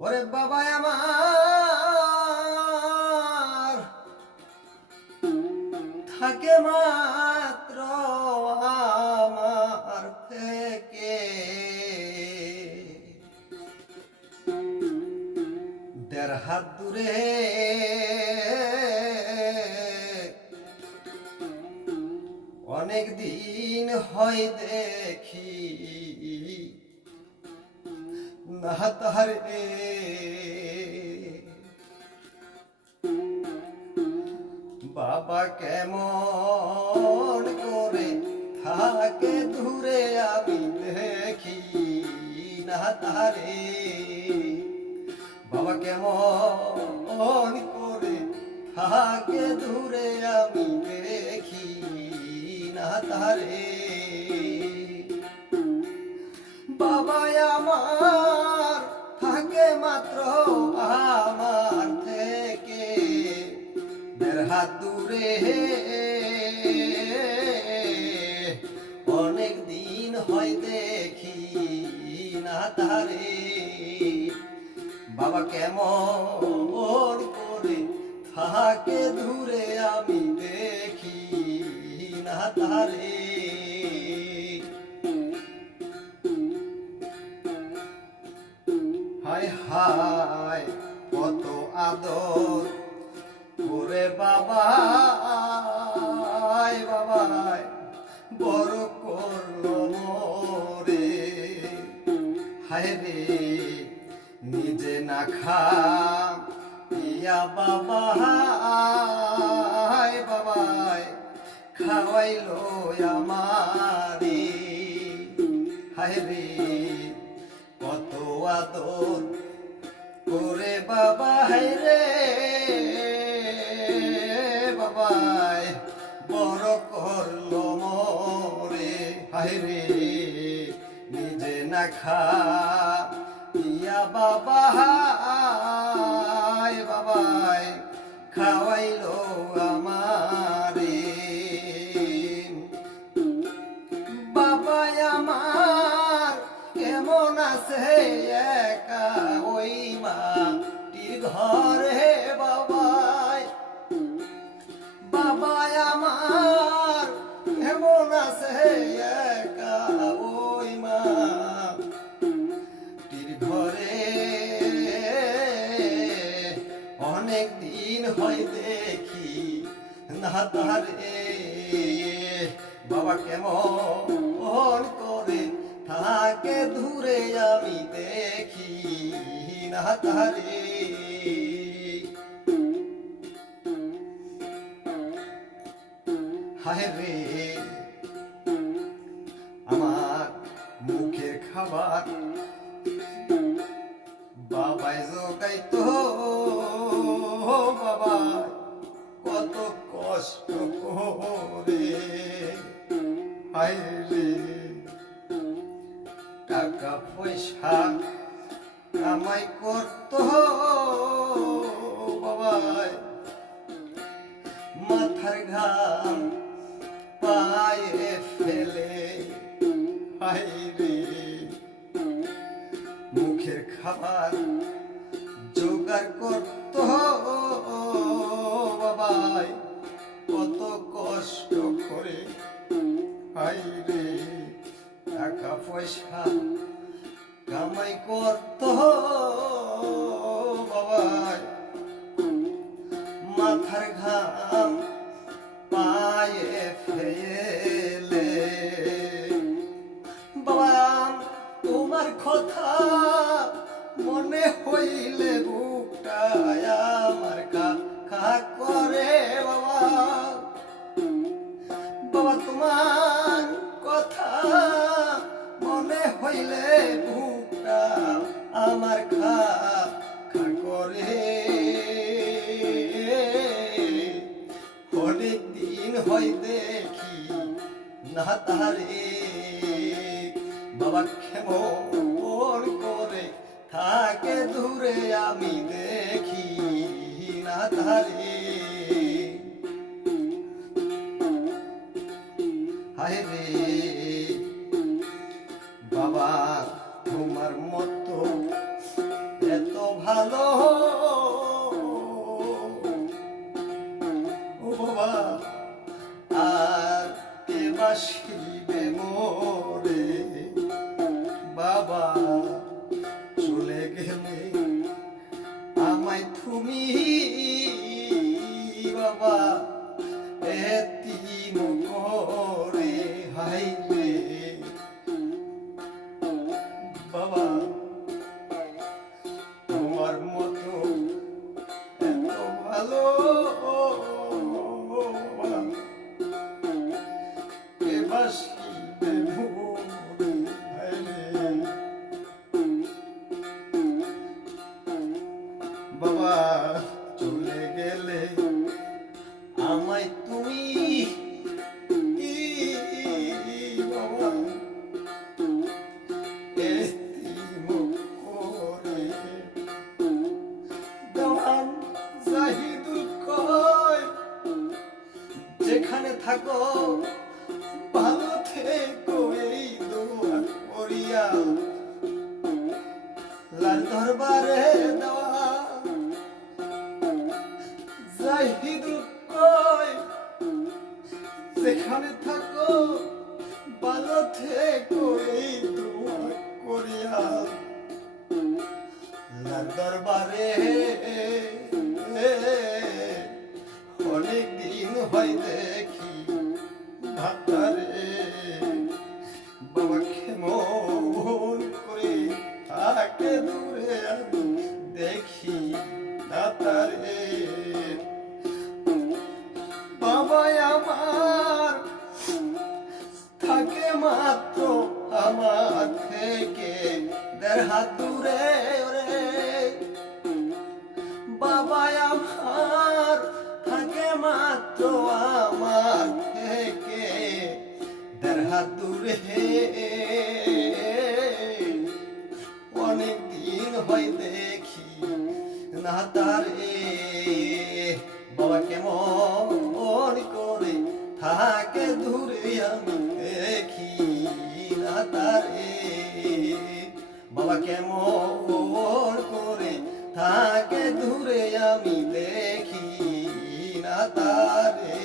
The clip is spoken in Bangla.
ওরে বাবা আমার। থাকে মাত্র আমার থেকে। দেড় হাত দূরে। অনেক দিন হয় দেখি। না তাহারে বাবা কেমন করে থাকে দূরে আমি দেখি না তারে বাবা কেমন করে থাকে দূরে আমি দেখি না তারে বাবা আমার মাত্র আমার থেকে। হাত দূরে অনেক দিন হয় দেখি না তারে। বাবা কেমন করে থাকে দূরে আমি দেখি না তারে। হায় কত আদর। ওরে বাবা বাবাই বড় করল মোরে। হায় রে, নিজে না খা ইয়া বাবা বাবাই খাওয়াইলো আমারে। হায় রে, কত আদর। করে বাবা, হায় রে। বাবাই, বড় করল মরে, হায় রে। নিজে না খা ইয়া বাবা, হায় বাবাই, খাওয়াইলো আমারে। বাবা আমার কেমন আছে? ওই ঘরে বাবাই। বাবা আমার কেমন আছে একা ওই মাটির ঘরে অনেক দিন হয় দেখি না তারে বাবা কেমন করে থাকে দূরে আমি দেখি না তারে হায় রে, আমার মুখের খাবার। বাবাই জোগাই তো বাবা কত কষ্ট করে। হায় রে। টাকা পয়সা কামাই করতো বাবাই, মাথার ঘাম পায়ে ফেলে। মুখের খাবার জোগাড় করত বাবাই, কত কষ্ট করে রে, টাকা পয়সা করত বাবাই মাথার ঘাম পায়ে ফেলে। বাবা তোমার কথা মনে হইলে বুকটা আমার কা হয় দেখি না তারে বাবা কেমন করে থাকে দূরে আমি দেখি না তারে বাবা চলে গেলে আমায় তুমি যেখানে থাকো ভালো থেকো এই দোয়া করিয়া। লাল দরবারে দরবারে অনেক দিন হয় দেখি ভাতারে। বাবা করে তাকে দূরে দেখি দাতারে। বাবা আমার থাকে মাত্র আমার থেকে দেড় হাত দূরে অনেক দিন হয় দেখি না তারে। বাবা কেমন করে থাকে দূরে আমি দেখি না তারে। বাবা কেমন করে থাকে দূরে আমি দেখি না তারে।